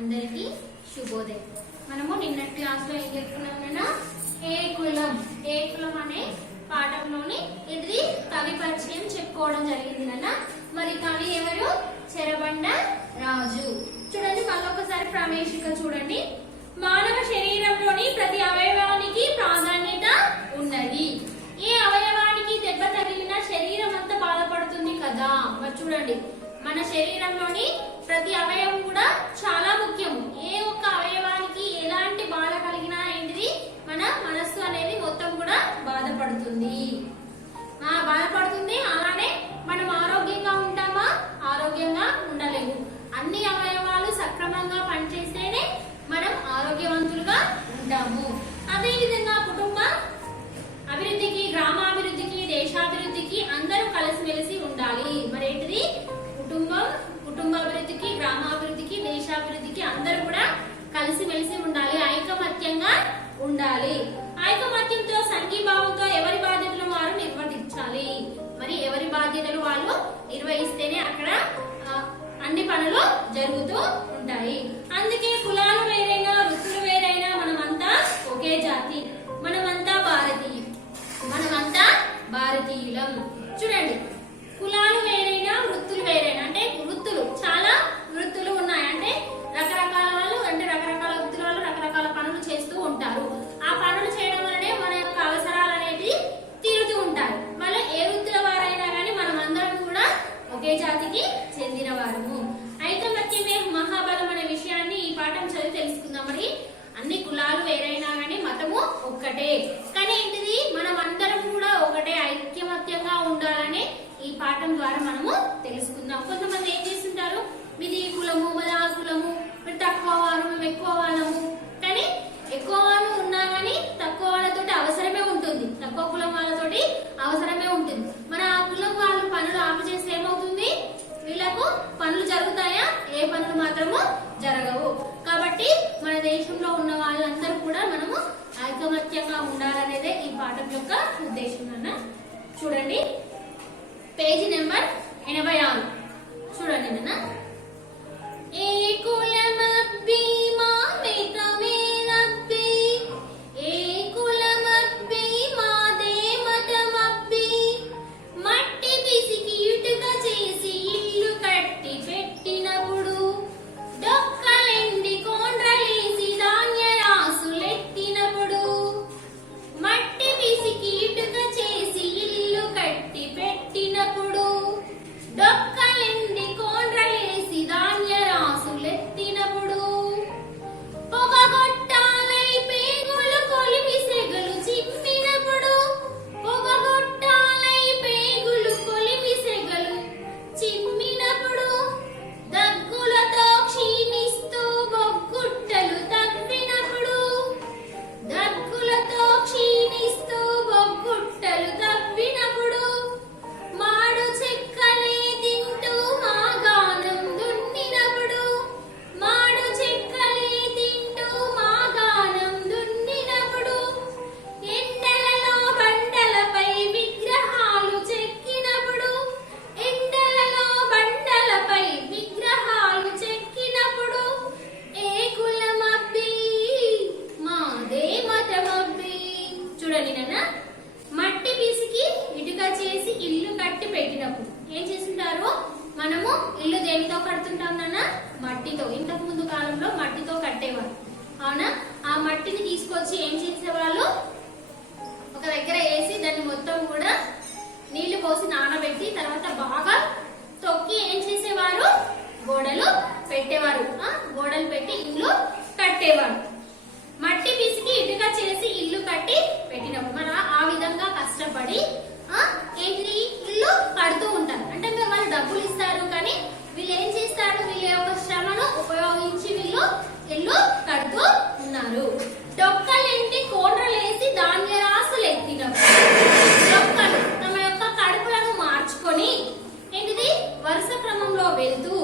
అందరికీ శుభోదయం. మనము నిన్నటి క్లాస్ లో ఏం చెప్పుకున్నామన్నా ఏ కులం అనే పాఠంలోని ఇది కవి పరిచయం చెప్పుకోవడం జరిగింది నాన్న. మరి కవి ఎవరు? చెరబండ రాజు. చూడండి మళ్ళొకసారి ప్రవేశిక చూడండి. మానవ శరీరంలోని ప్రతి అవయవానికి ప్రాధాన్యత ఉన్నది. ఏ అవయవానికి దెబ్బ తగిలినా శరీరం అంతా బాధపడుతుంది కదా. మరి చూడండి మన శరీరంలోని ప్రతి అవయవం కూడా చాలా ముఖ్యం. ఏ ఒక్క అవయవానికి ఎలాంటి బాధ కలిగినా ఏంటిది మన మనస్సు అనేది మొత్తం కూడా బాధపడుతుంది. అలానే మనం ఆరోగ్యంగా ఉంటామా? ఆరోగ్యంగా ఉండలేము. అన్ని అవయవాలు సక్రమంగా పనిచేస్తేనే మనం ఆరోగ్యవంతులుగా ఉంటాము. అదే విధంగా కుటుంబ అభివృద్ధికి, గ్రామాభివృద్ధికి, దేశాభివృద్ధికి అందరూ కలిసిమెలిసి ఉండాలి. మరి ఏంటిది? కుటుంబాభివృద్ధికి, గ్రామాభివృద్ధికి, దేశాభివృద్ధికి అందరూ కూడా కలిసిమెలిసి ఉండాలి, ఐకమత్యంగా ఉండాలి. ఐకమత్యంతో సంఘీభావంతో ఎవరి బాధ్యతలు వారు నిర్వర్తించాలి. మరి ఎవరి బాధ్యతలు వాళ్ళు నిర్వహిస్తేనే అక్కడ అన్ని పనులు జరుగుతూ ఉంటాయి. అందుకే కులాలు వేరైనా, వృత్తులు వేరైనా మనమంతా ఒకే జాతి, మనమంతా భారతీయులం. చూడండి కులాలు వేరైనా, వృత్తులు వేరైనా, అంటే వృత్తులు చాలా వృత్తులు ఉన్నాయి. అంటే రకరకాల వాళ్ళు, అంటే రకరకాల వృత్తుల వాళ్ళు రకరకాల పనులు చేస్తూ ఉంటారు. ఆ పనులు చేయడం వల్లనే మన యొక్క అవసరాలు అనేది తీరుతూ ఉంటాయి. మళ్ళీ ఏ వృత్తుల వారైనా కానీ మనం అందరం కూడా ఒకే జాతికి చెందిన వారము. ఐకమత్యమే మహాబలం అనే విషయాన్ని ఈ పాఠం చదివి తెలుసుకుందాం. మరి అన్ని కులాలు వేరైనా కానీ మతము ఒక్కటే, కానీ ఏంటిది మనం అందరం కూడా ఒకటే ఐక్యమత్యంగా ఉండాలని ఈ పాఠం ద్వారా మనము తెలుసుకుందాం. కొంతమంది ఏం చేస్తుంటారు, మీది ఈ కులము, మాది ఆ కులము, మీరు తక్కువ వారు, మేము ఎక్కువ వాళ్ళము. కానీ ఎక్కువ వాళ్ళు ఉన్నా కానీ తక్కువ వాళ్ళతోటి అవసరమే ఉంటుంది, తక్కువ కులం వాళ్ళతోటి అవసరమే ఉంటుంది. మన ఆ కులం వాళ్ళు పనులు ఆపు చేస్తే ఏమవుతుంది? వీళ్ళకు పనులు జరుగుతాయా? ఏ పనులు మాత్రము జరగవు. కాబట్టి మన దేశంలో ఉన్న వాళ్ళందరూ కూడా మనము ఐకమత్యంగా ఉండాలనేదే ఈ పాఠం యొక్క ఉద్దేశం అన్న. చూడండి పేజీ నెంబర్ 86 చూడండి నాన్న. ఏ కులమబ్బి మామితమేనబ్బి, ఏ కులమబ్బి మాదే మతమబ్బి, మట్టి పిసికి ఇటుక చేసి ఇల్లు కట్టి పెట్టినప్పుడు, డొక్కలెండి కోండ్రలేసి ధాన్య రాసులెత్తినప్పుడు, మట్టి పిసికి ఇటుక చేసి ఇల్లు కట్టి పెట్టినప్పుడు, డొక్కలెండి కోండ్రలేసి ధాన్య రాసులెత్తినప్పుడు, పొగగొట్టాలై పేగులు కొలిమి సెగలు చిమ్మినప్పుడు, పొగగొట్టాలై పేగులు కొలిమి సెగలు చిమ్మినప్పుడు, దగ్గులతో క్షీణిస్తూ బొగ్గుట్టలు తవ్వినప్పుడు, దగ్గులతో క్షీణిస్తూ బొగ్గుట్టలు తవ్వినప్పుడు, మాడు చెక్కలే తింటూ మాగాణం దున్నినప్పుడు, మాడు చెక్కలే తింటూ మాగాణం దున్నినప్పుడు, ఎండలలో బండలపై విగ్రహాలు చెక్కినప్పుడు, ఎండలలో బండలపై విగ్రహాలు చెక్కినప్పుడు, ఏ కులమబ్బి మాదే మతమబ్బి. చూడండి నాన్న, మట్టి పిసికి ఇటుక చేసి ఇల్లు కట్టి పెట్టినప్పుడు ఏం చేస్తుంటారు? మనము ఇల్లు దేనితో కడుతుంటాం నాన్న? మట్టితో. ఇంతకు ముందు కాలంలో మట్టితో కట్టేవారు, అవునా? ఆ మట్టిని తీసుకొచ్చి ఏం చేసేవాళ్ళు? ఒక దగ్గర వేసి దాన్ని మొత్తం కూడా నీళ్లు పోసి నానబెట్టి తర్వాత బాగా తొక్కి ఏం చేసేవారు? గోడలు పెట్టేవారు. గోడలు పెట్టి ఇల్లు కట్టేవారు. మట్టి పిసికి ఇటుక చేసి ఇల్లు కట్టి పెట్టినప్పుడు మన ఆ విధంగా కష్టపడి ఏంటి ఇల్లు కడుతూ ఉంటారు. అంటే వాళ్ళు డబ్బులు ఇస్తారు, కానీ వీళ్ళు ఏం చేస్తారు? వీళ్ళ యొక్క శ్రమను ఉపయోగించి వీళ్ళు ఇల్లు కడుతూ ఉన్నారు. డొక్కలేంటి కోండ్రలేసి ధాన్య రాసులు ఎత్తినప్పుడు, డొక్కలు తమ యొక్క కడుపులను మార్చుకొని ఏంటిది వరుస క్రమంలో వెళ్తూ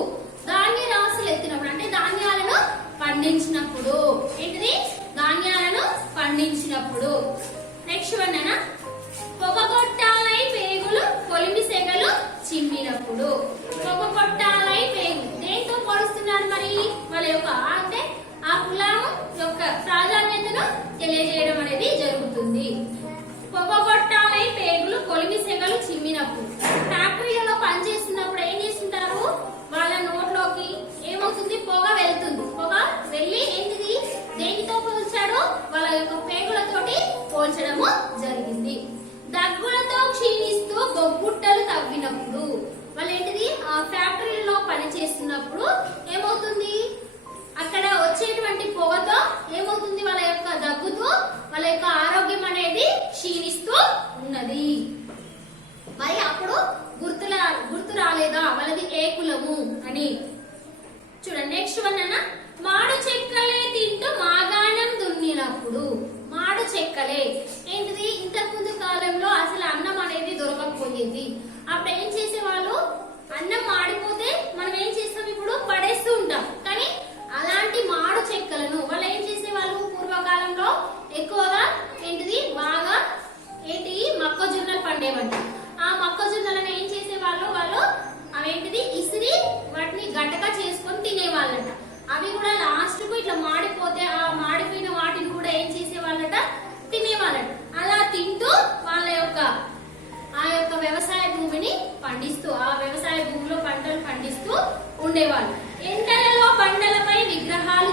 ధాన్య రాసులు ఎత్తినప్పుడు, అంటే ధాన్యాలను పండించినప్పుడు, ఏంటిది ధాన్యాలను పండించినప్పుడు. నెక్స్ట్ వన్ అన్న, పొగగొట్టాలై పేగులు కొలిమి సెగలు చిమ్మినప్పుడు. పొగగొట్టాలై పేగు దేంతో పోలుస్తున్నారు? మరి వాళ్ళ యొక్క అంటే ఈగలు చిమ్మినప్పుడు. ఫ్యాక్టరీలలో పనిచేస్తున్నప్పుడు ఏం చేస్తుంటారు, వాళ్ళ నోట్లోకి ఏమవుతుంది, పొగ వెళ్తుంది. పొగ వెళ్ళి ఏంటిది, దేనితో పోల్చాడు, వాళ్ళ యొక్క పేగులతోటి పోల్చడము జరిగింది. దగ్గులతో క్షీణిస్తూ బొగ్గుట్టలు తవ్వినప్పుడు, వాళ్ళు ఏంటిది ఆ ఫ్యాక్టరీలో పని చేస్తున్నప్పుడు ఏమవుతుంది, అక్కడ వచ్చేటువంటి పొగతో ఏమవుతుంది, వాళ్ళ యొక్క దగ్గుతో వాళ్ళ యొక్క ఆరోగ్యం అనేది క్షీణిస్తూ ఉన్నది. మరి అప్పుడు గుర్తు రాలేదా వాళ్ళది ఏ కులము అని. చూడండి నెక్స్ట్ వన్ అన్న, మాడు చెక్కలే తింటూ మాగాణం దున్నినప్పుడు. మాడు చెక్కలే ఏంటిది, ఇంతకు ముందు కాలంలో అసలు అన్నం అనేది దొరకకపోయేది. అప్పుడు ఏం చేసేవాళ్ళు, అన్నం మాడిపోతే మనం ఏం చేస్తాం, ఇప్పుడు పడేస్తూ ఉంటాం. కానీ అలాంటి మాడు చెక్కలను వాళ్ళు ఏం చేసేవాళ్ళు, పూర్వకాలంలో ఎక్కువగా ఏంటిది బాగా ఏంటి మొక్కజొన్నలు పండేవంట. ఆ మొక్కజొన్నలను ఏం చేసేవాళ్ళు, వాళ్ళు అవేంటిది ఇసిరి వాటిని గడ్డగా చేసుకొని తినేవాళ్ళట. అవి కూడా లాస్ట్ కు ఇట్లా మాడిపోతే ఆ మాడిపోయిన వాటిని కూడా ఏం చేసేవాళ్ళట, తినేవాళ్ళట. అలా తింటూ వాళ్ళ యొక్క ఆ యొక్క వ్యవసాయ భూమిని పండిస్తూ, ఆ వ్యవసాయ భూమిలో పంటలు పండిస్తూ ఉండేవాళ్ళు. ఎండలలో బండలపై విగ్రహాలు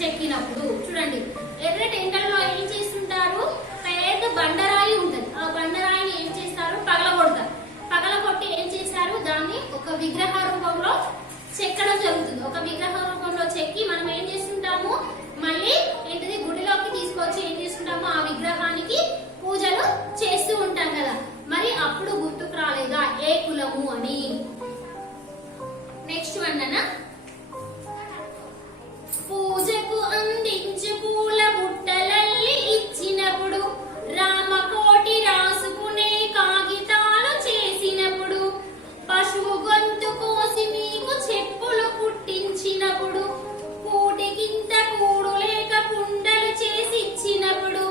చెక్కినప్పుడు, చూడండి ఎర్రటి ఎండలలో ఏం చేస్తుంటారు, పెద్ద బండరాయి ఉంటది. ఆ బండరాయిని ఏం చేస్తారు, పగలగొడతారు. పగలగొట్టి ఏం చేశారు, దాన్ని ఒక విగ్రహ రూపంలో చెక్కడం జరుగుతుంది. ఒక విగ్రహ రూపంలో చెక్కి మనం ఏం చేస్తుంటాము, మళ్ళీ ఏంటిది గుడిలోకి తీసుకొచ్చి ఏం చేస్తుంటాము, ఆ విగ్రహానికి పూజలు చేస్తూ ఉంటాం కదా. మరి అప్పుడు గుర్తుకు రాలేదా ఏ కులము అని. నెక్స్ట్ వన్ అన్న, పూజకు అందించు పూల బుట్టలల్లి ఇచ్చినప్పుడు, రామకోటి రాసుకునే కాగితాలు చేసినప్పుడు, పశువు గొంతు కోసి మీకు చెప్పులు కుట్టించినప్పుడు, కూటికింత కూడు లేక కుండలు చేసి ఇచ్చినప్పుడు,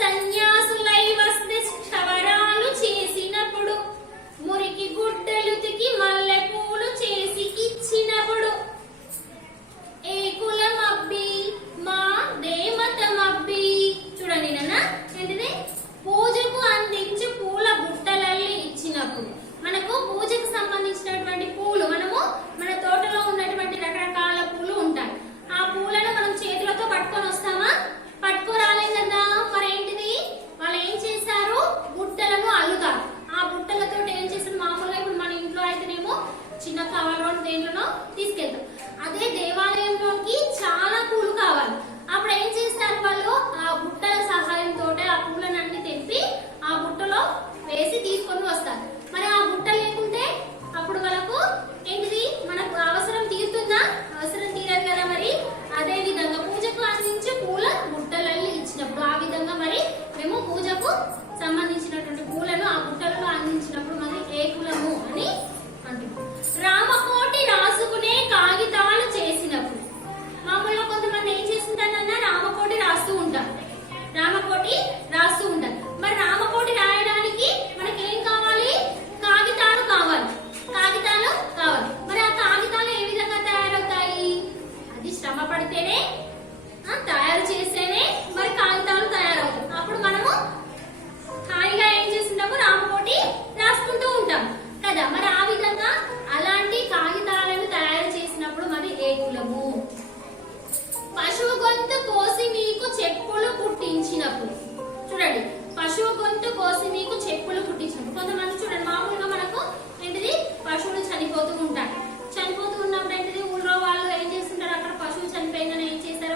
సన్యాసులై వస్తే క్షవరాలు చేసినప్పుడు, మురికి గుడ్డలు తికి మల్లె పూలు చేసి ఇచ్చినప్పుడు, ఏ కులం అబ్బి మా దేమతం అబ్బి. చూడండి నాన్న ఏంటిది, పూజకు అందించి పూల బుట్టలల్లి ఇచ్చినప్పుడు. మనకు పూజకు సంబంధించినటువంటి పూలు మనము మన తోటలో ఉన్నటువంటి రకరకాల పూలు ఉంటాయి. ఆ పూలను మనం చేతులతో పట్టుకొని వస్తామా, పట్టుకోరాలే కదా. మరి ఏంటిది, వాళ్ళు ఏం చేశారు, బుట్టలను అల్లుతారు. ఆ బుట్టలతో ఏం చేస్తారు, మామూలుగా ఇప్పుడు మన ఇంట్లో అయితేనేమో చిన్న కవర్లో దేంట్లోనో తీసుకెళ్తాం. అదే దేవాలయంలోకి చాలా పూలు కావాలి. అప్పుడు ఏం చేస్తారు, వాళ్ళు ఆ బుట్టల సహాయంతో ఆ పూలనన్ని తెంపి ఆ బుట్టలో వేసి తీసుకొని వస్తారు. మరి ఆ బుట్ట లేకుంటే అప్పుడు వాళ్ళకు ఏంటిది, మనకు అవసరం తీరుతుందా, అవసరం తీరదు కదా. మరి అదే విధంగా పూజకు అందించి పూల బుట్టలల్లి ఇచ్చినప్పుడు, ఆ విధంగా మరి మేము పూజకు సంబంధించినటువంటి పూలను ఆ బుట్టలలో అందించినప్పుడు మరి ఏ కులము అని అంటున్నాం. రామకోటి రాసుకునే కాగితాలు చేసినప్పుడు, మామూలుగా కొంతమంది ఏం చేస్తుంటారన్నా రామకోటి రాస్తూ ఉంటారు, రామకోటి రాస్తూ ఉంటారు. మరి రామకోటి రాయడానికి మనకి ఏం కావాలి, కాగితాలు కావాలి, కాగితాలు కావాలి. మరి ఆ కాగితాలు ఏ విధంగా తయారవుతాయి, అది శ్రమ పడితేనే తయారు చేస్తేనే మరి కాగితాలు తయారవుతాయి. అప్పుడు మనము హాయిగా ఏం చేస్తుంటాము, రామకోటి రాసుకుంటూ ఉంటాం కదా. మరి ఆ విధంగా అలాంటి కాగితాలను తయారు చేసినప్పుడు మరి ఏ కులము. పశువు గొంతు కోసి మీకు చెప్పులు కుట్టించినప్పుడు, చూడండి పశువు గొంతు కోసి మీకు చెప్పులు కుట్టించినప్పుడు. కొంతమంది చూడండి మామూలుగా మనకు ఏంటిది పశువులు చనిపోతూ ఉంటాయి. చనిపోతూ ఉన్నప్పుడు ఏంటిది ఊళ్ళో వాళ్ళు ఏం చేస్తుంటారు, అక్కడ పశువు చనిపోయిందని ఏం చేస్తారు,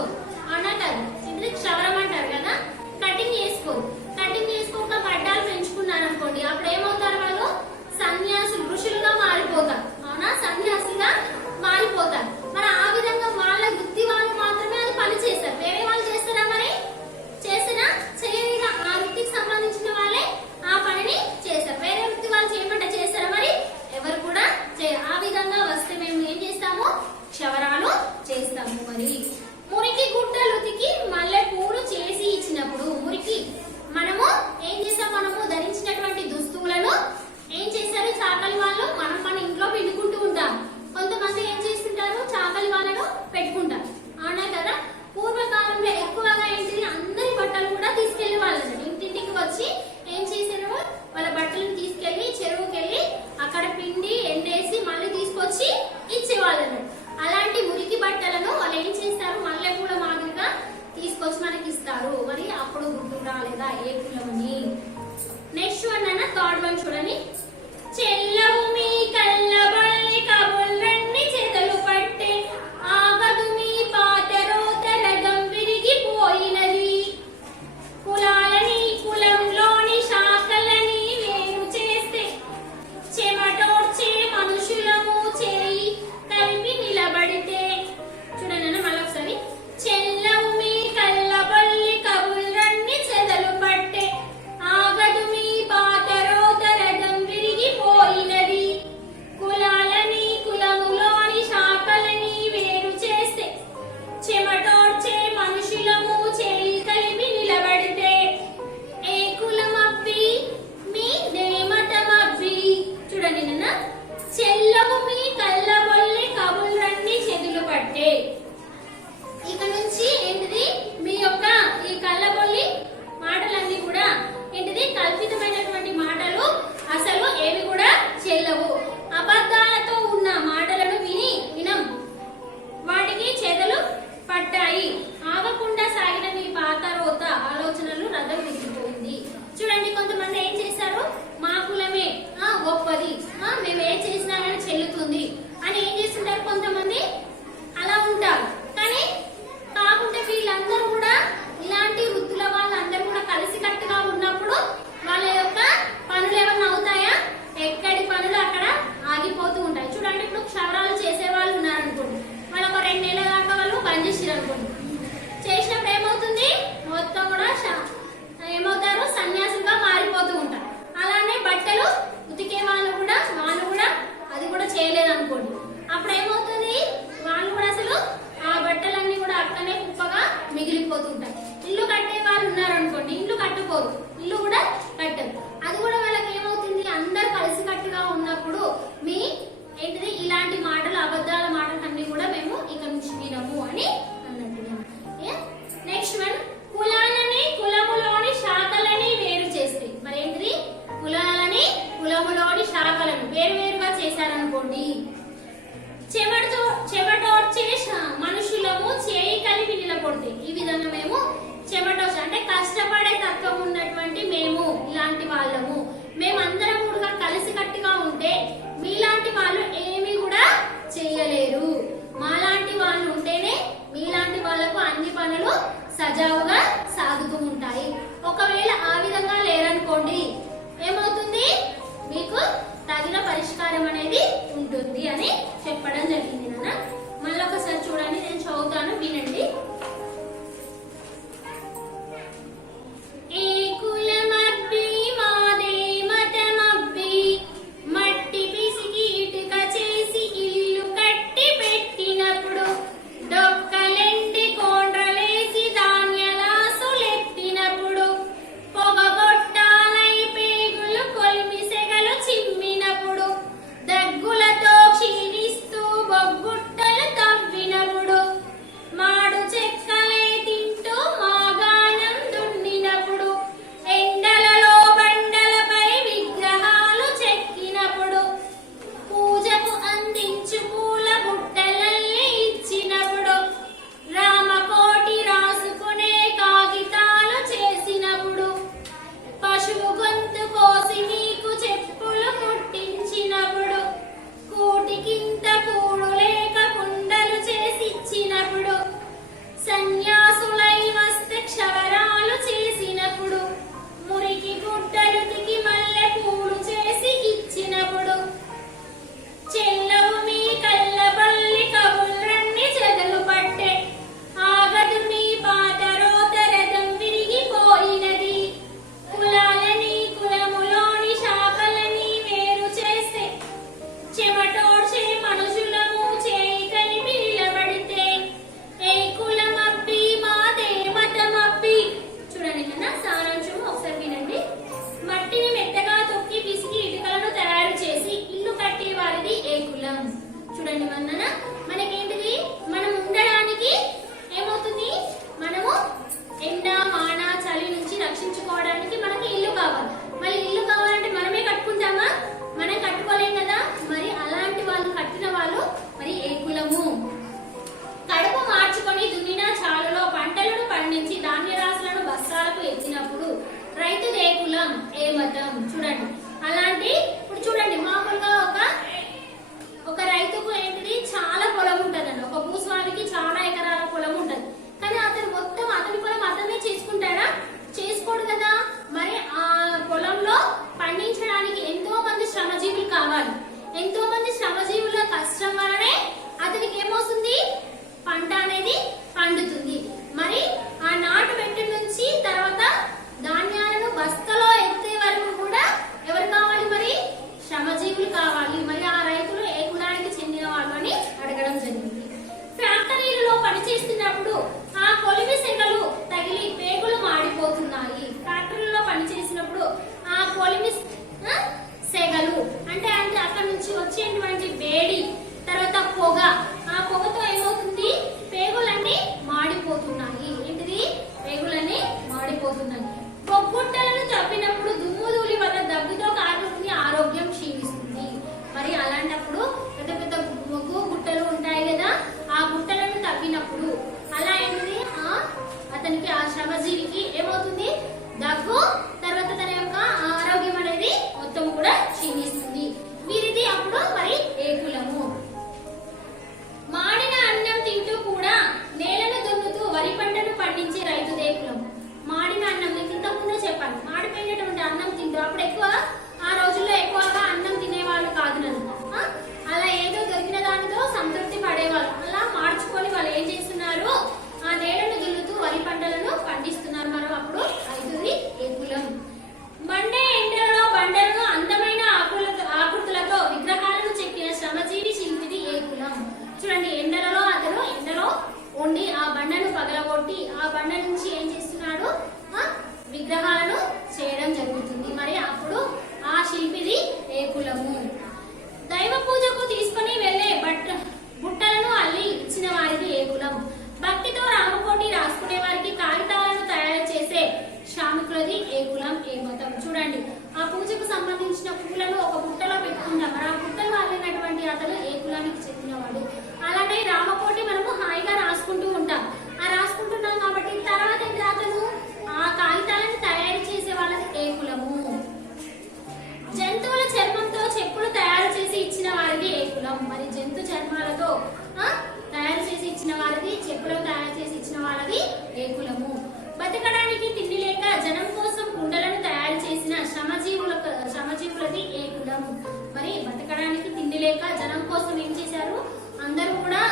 చేసుకోరు, అవునా కదా? ఇది క్షవరం అంటారు కదా, కటింగ్ చేసుకోరు. కటింగ్ చేసుకోక గడ్డాలు పెంచుకున్నారు అనుకోండి, అప్పుడు ఏమవుతారు వాళ్ళు? సన్యాసులు, ఋషులుగా మారిపోతారు, అవునా? సన్యాసులుగా మారిపోతారు. మరి ఆ విధంగా వాళ్ళ వృత్తి వాళ్ళు మాత్రమే అది పని చేస్తారు. వేరే వాళ్ళు చేస్తారా? మరి చేసినా చేయలేదా? ఆ వృత్తికి సంబంధించిన వాళ్ళే ఆ పనిని చేస్తారు. వేరే వృత్తి వాళ్ళు చేయమంటే చేస్తారా? మరి ఎవరు కూడా చేయరు. ఆ విధంగా వస్తే మేము ఏం చేస్తాము? క్షవరాలు చేస్తాము. మరి మురికి గుడ్డలు ఉతికి మల్లె పూలు చేసి ఇచ్చినప్పుడు, మురికి మనము ఏం చేస్తాం? మనము ధరించినటువంటి దుస్తువులను ఏం చేస్తారు చాకలి వాళ్ళు? మనం మన ఇంట్లో పిండుకుంటూ ఉంటాం. కొంతమంది ఏం చేస్తుంటారు? చాకలి వాళ్ళను పెట్టుకుంటారు, అవునా కదా? పూర్వకాలంలో ఎక్కువగా ఏంటిది? అందరి బట్టలు కూడా తీసుకెళ్లే వాళ్ళు. ఇంటింటికి వచ్చి ఏం చేశారు? వాళ్ళ బట్టలను తీసుకెళ్లి చెరువుకి వెళ్ళి అక్కడ పిండి ఎండేసి మళ్ళీ తీసుకొచ్చి ఇచ్చేవాళ్ళు. అలాంటి మురికి బట్టలను వాళ్ళు ఏం చేస్తారు? మల్లెపూల మాదిరిగా తీసుకొచ్చి మనకి ఇస్తారు. మరి అప్పుడు గుర్తు రాలేదా ఏ కులమని? నెక్స్ట్ వన్ అన్న థర్డ్ వన్ చూడండి. చెల్లవు మీ కళ్ళబల్లి కబుల్రన్ని చెదలు పట్టే, ఆగదు మీ పాతరో తెరగం విరిగిపోయినది. కులాలని కులంలోని శాఖలని వేరు చేస్తే, చెమటోడ్చే మనుషులము చేయి కలిపి నిలబడితే. చూడండి అన్న మళ్ళొకసారి. చెల్లవు మీ కళ్ళబల్లి కబుల్రన్ని చెదలు పట్టే, ఆగదు మీ పాతరో తెరగం విరిగిపోయినది. కులాలని కులములోని శాఖలని వేరు చేస్తే, చెమటోడ్చే మనుషులము చేయి కలిపి నిలబడితే. ఏ కులమబ్బి మీ నేమతమబ్బి. చూడండి నిన్న చెల్లవు మీ కళ్ళబొల్లి కబుల్రన్ని చెదులు పట్టే. ఇక నుంచి ఏంటిది? మీ యొక్క ఈ కళ్ళబొల్లి మాటలన్నీ కూడా ఏంటిది? కల్పితమైనటువంటి మాటలు, అసలు ఏవి కూడా చెల్లవు. అబద్ధాలతో ఉన్న మాటలను వినం, వాటికి చెదలు పట్టాయి. ఆగకుండా సాగిన మీ పాత రోత ఆలోచనలు రథం విరిగిపోయింది. చూడండి కొంతమంది ఏం చేశారు? మా కులమే గొప్పది, మేము ఏం చేసినా కానీ చెల్లుతుంది అని ఏం చేస్తుంటారు? కొంతమంది అలా ఉంటారు. కానీ కాకుంటే వీళ్ళందరూ కూడా ఇలాంటి వృత్తుల వాళ్ళందరూ కూడా కలిసికట్టుగా ఉన్నప్పుడు వాళ్ళ యొక్క పనులు ఏమన్నా అవుతాయా? ఎక్కడి పనులు అక్కడ ఆగిపోతూ ఉంటాయి. చూడండి ఇప్పుడు క్షవరాలు చేసే వాళ్ళు ఉన్నారనుకోండి, వాళ్ళు ఒక 2 నెలల దాకా వాళ్ళు పనిచేసారు అనుకోండి. చేసినప్పుడు ఏమవుతుంది? మొత్తం కూడా ఏమవుతారు? సన్యాసులుగా మారిపోతూ ఉంటారు. అలానే బట్టలు ఉతికే వాళ్ళు కూడా అది కూడా చేయలేదు అనుకోండి, అప్పుడు ఏమవుతుంది? వాళ్ళు కూడా అసలు ఆ బట్టలన్నీ కూడా అక్కడనే కుప్పగా మిగిలిపోతుంటాయి. ఇల్లు కట్టే వాళ్ళు ఉన్నారు అనుకోండి, ఇల్లు కట్టుకోరు, ఇల్లు కూడా కట్టరు. అది కూడా వాళ్ళకి ఏమవుతుంది? అందరు కలిసి కట్టుగా ఉన్నప్పుడు మీ ఏంటిది? ఇలాంటి మాటలు, అబద్ధాల మాటలు అన్ని కూడా మేము ఇక నుంచి వినము అని అన్నట్టుగా. Next one. కులాలని కులములోని శాఖలని వేరు చేస్తే. మరి ఏంటిది? కులాలని కులములోని శాఖలను వేరువేరుగా చేశారనుకోండి, చెమటోడ్చే మనుషులము చేయి కలిపి నిలబడితే. ఈ విధంగా మేము చెమటోడ్చే అంటే కష్టపడే తత్వం ఉన్నటువంటి మేము ఇలాంటి వాళ్ళము, మేమందరం కూడా కలిసి కట్టుగా ఉంటే మీలాంటి వాళ్ళు ఏమీ కూడా చేయలేరు. మాలాంటి వాళ్ళు ఉంటేనే మీలాంటి వాళ్ళకు అన్ని పనులు సజావుగా సాగుతూ ఉంటాయి. ఒకవేళ ఆ విధంగా లేరనుకోండి, ఏమవుతుంది? మీకు తగిన పరిష్కారం అనేది ఉంటుంది అని చెప్పడం జరిగింది నాన్న. మళ్ళీ ఒకసారి చూడండి, నేను చదువుతాను, వినండి. ఏ కులమబ్బి మాదే మతమబ్బి, మట్టి పిసికి ఇటుక చేసి ఇల్లు కట్టి పెట్టినప్పుడు, డొక్కలెండి కోండ్రలేసి ధాన్యలాసులెత్తినప్పుడు, పొగగొట్టాలై పేగులు కొలిమి సెగలు చిమ్మినప్పుడు, దగ్గులతో క్షీణిస్తూ బొగ్గుట్టలు తవ్వినప్పుడు, మాడు దగ్గు, తర్వాత తన యొక్క ఆరోగ్యం అనేది మొత్తం కూడా క్షీణిస్తుంది. వీరిది అప్పుడు మరి ఏ కులము? మాడిన అన్నం తింటూ కూడా నేలను దున్నుతూ వరి పంటను పండించే రైతుదే కులం. మాడిన అన్నం మీకు ఇంతకుముందే చెప్పాను, మాడిపోయినటువంటి అన్నం తింటూ, అప్పుడు ఎక్కువ ఆ రోజుల్లో ఎక్కువగా అన్నం తినేవాళ్ళు కాదు నన్ను, అలా ఏదో దొరికిన దానితో సంతృప్తి పడేవాళ్ళు. అలా మార్చుకొని వాళ్ళు ఏం చేస్తున్నారు, ఆ నేలను దున్నుతూ వరి పంటలను పండిస్తున్నారు. మనం అప్పుడు రైతుది ఏ కులం? మండే ఎండలో బండలను అందమైన ఆకృతులతో విగ్రహాలను చెక్కిన శ్రమజీవి శిల్పిది ఏ కులం? చూడండి, ఎండలో ఉండి ఆ బండను పగలగొట్టి ఆ బండ నుంచి ఏం చేస్తున్నాడు, విగ్రహాలను చేయడం జరుగుతుంది. మరి అప్పుడు ఆ శిల్పిది ఏ కులము? దైవ పూజకు తీసుకొని వెళ్లే బుట్టలను అల్లి ఇచ్చిన వారికి ఏ కులం? భక్తితో రామకోటి రాసుకునే వారికి కాగితాలను తయారు చేసే శ్రామికులది ఏ కులం, ఏ మతం? చూడండి, ఆ పూజకు సంబంధించిన పూలను ఒక బుట్టలో పెట్టుకుంటాం. మరి ఆ బుట్టలు అల్లినటువంటి అతను ఏ కులానికి చెందినవాడు? అలానే రామకోటి మనము హాయిగా రాసుకుంటూ ఉంటాం. ఆ రాసుకుంటున్నాం కాబట్టి తర్వాత అతను ఆ కాగితాలను తయారు చేసే వాళ్ళది ఏ కులము? జంతువుల చర్మంతో చెప్పులు తయారు చేసి ఇచ్చిన వారిది ఏ కులం? మరి జంతు చర్మాలతో తయారు చేసి ఇచ్చిన వారిది, చెప్పులను తయారు చేసి ఇచ్చిన వాళ్ళది ఏ కులము? బతకడానికి తిండి లేక జనం కోసం కుండలను తయారు చేసిన శ్రమజీవులది ఏ కులం? మరి బతకడానికి తిండి లేక జనం కోసం ఏం చేశారు, అందరూ కూడా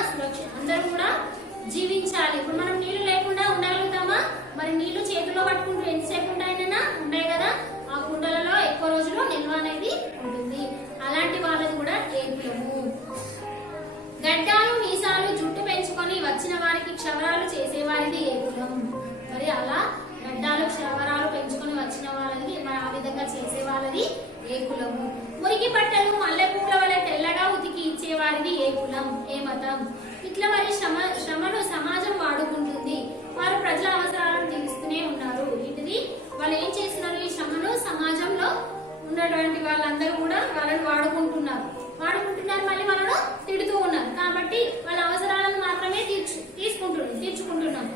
జీవించాలి. ఇప్పుడు మనం నీళ్లు లేకుండా ఉండగలుగుతామా? మరి నీళ్లు చేతిలో పట్టుకుంటూ ఎంతసేపు ఉంటాయన్నా ఉన్నాయి కదా, ఆ కుండలలో ఎక్కువ రోజులు నిల్వ అనేది ఉంటుంది. అలాంటి వాళ్ళది కూడా ఏ కులము? గడ్డాలు మీసాలు జుట్టు పెంచుకొని వచ్చిన వారికి క్షవరాలు చేసేవారిది ఏ కులం? మరి అలా గడ్డాలు క్షవరాలు పెంచుకొని వచ్చిన వాళ్ళది, మరి ఆ విధంగా చేసే వాళ్ళది ఏ కులము? మురికి బట్టలు మల్లె పూల వలె తెల్లగా ఉతికి ఇచ్చేవారిది ఏ కులం, ఏ మతం? ఇట్లా మరి శ్రమను సమాజం వాడుకుంటుంది. వారు ప్రజల అవసరాలను తీరుస్తూనే ఉన్నారు. ఇది వాళ్ళు ఏం చేస్తున్నారు, ఈ శ్రమను సమాజంలో ఉన్నటువంటి వాళ్ళందరూ కూడా వాళ్ళని వాడుకుంటున్నారు. మళ్ళీ వాళ్ళను తిడుతూ ఉన్నారు. కాబట్టి వాళ్ళ అవసరాలను మాత్రమే తీర్చుకుంటున్నారు.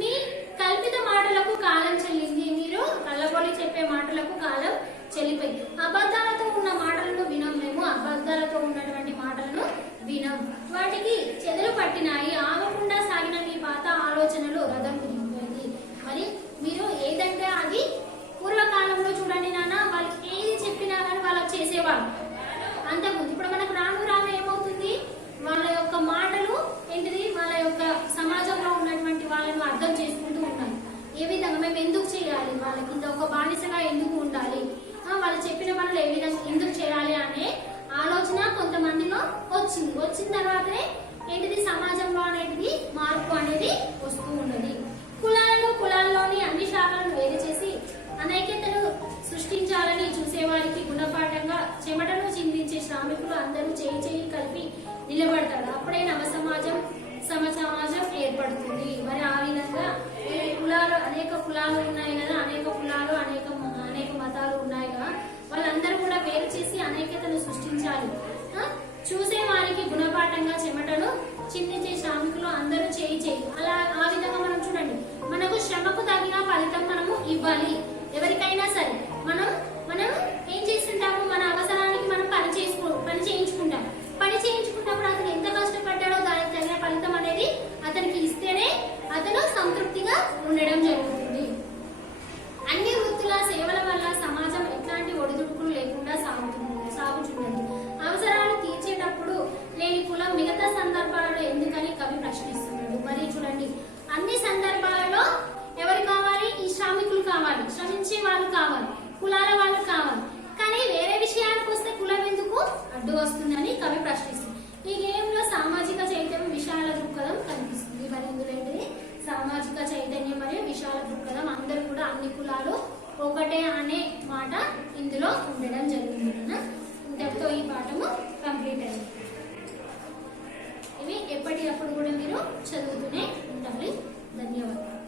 మీ కల్పిత మాటలకు కాలం చెల్లింది. మీరు కళ్ళబొల్లి చెప్పే మాటలకు కాలం చెల్లిపోయింది. అబద్ధాలతో ఉన్న మాటలను వినం. మేము అబద్ధాలతో ఉన్నటువంటి మాటలను వినం. వాటికి చెదలు పట్టినాయి. ఆగకుండా సాగిన మీ పాత ఆలోచనలు రథం కుదిరిపోయింది. మరి మీరు ఏదంటే అది పూర్వకాలంలో చూడండి నాన్న, వాళ్ళు ఏది చెప్పినా కానీ వాళ్ళు చేసేవాళ్ళు. అంతకుముందు ఇప్పుడు మనకు రాను ఏమవుతుంది, వాళ్ళ యొక్క మాటలు ఏంటిది, వాళ్ళ యొక్క సమాజంలో ఉన్నటువంటి వాళ్ళను అర్థం చేసుకుంటూ ఉన్నారు. ఏ విధంగా మేము ఎందుకు చేయాలి, వాళ్ళ కింద ఒక బానిసగా ఎందుకు ఉండాలి, వాళ్ళు చెప్పిన పనులు ఏ విధంగా ఎందుకు చేయాలి అనే ఆలోచన కొంతమందిలో వచ్చిన తర్వాతనే ఏంటిది సమాజంలో అనేది మార్పు అనేది వస్తూ ఉన్నది. కులాల్లోని అన్ని శాఖలను వేరు చేసి అనైక్యతను సృష్టించాలని చూసేవారికి గుణపాఠంగా చెమటను చిందించే శ్రామికులు అందరూ చేయి కలిపి నిలబడతారు. అప్పుడే సమసమాజం ఏర్పడుతుంది. మరి ఆ విధంగా అనేక కులాలు ఉన్నాయి కదా, అనేక మతాలు ఉన్నాయి కదా, వాళ్ళందరూ కూడా వేరు చేసి అనైక్యతను సృష్టించాలి. చూసే వారికి గుణపాఠంగా చెమటను చిందించే శ్రామికులు అందరూ చేయి అలా ఆ విధంగా మనం చూడండి, మనకు శ్రమకు తగిన ఫలితం మనము ఇవ్వాలి. ఎవరికైనా సరే మనం ఏం చేస్తుంటాము, మన అవసరానికి మనం పని చేయించుకుంటాము. అతను ఎంత కష్టపడ్డాడో దానికి తగిన ఫలితం అనేది అతనికి ఇస్తేనే అతను సంతృప్తిగా ఉండడం జరుగుతుంది. అన్ని వృత్తుల సేవల వల్ల సమాజం ఎట్లాంటి ఒడిదుడుకులు లేకుండా సాగుచున్నది. అవసరాలు తీర్చేటప్పుడు లేని కులం మిగతా సందర్భాలలో ఎందుకని కవి ప్రశ్నిస్తున్నాడు. మరి చూడండి, అన్ని సందర్భాలలో ఎవరు కావాలి, ఈ శ్రామికులు కావాలి, శ్రమించే వాళ్ళు కావాలి, కులాల వాళ్ళు కావాలి. కానీ వేరే విషయానికి వస్తే కులం ఎందుకు అడ్డు వస్తుందని కవి ప్రశ్నిస్తుంది. ఈ గేయంలో సామాజిక చైతన్యం, విశాల దృక్పథం కనిపిస్తుంది. మరి ఇందులో ఏంటిది, సామాజిక చైతన్యం మరియు విశాల దృక్పథం, అందరూ కూడా అన్ని కులాలు ఒకటే అనే మాట ఇందులో ఉండడం జరిగింది. ఇంతటితో ఈ పాఠము కంప్లీట్ అయింది. ఇవి ఎప్పటికప్పుడు కూడా మీరు చదువుతూనే ఉండాలి. ధన్యవాదాలు.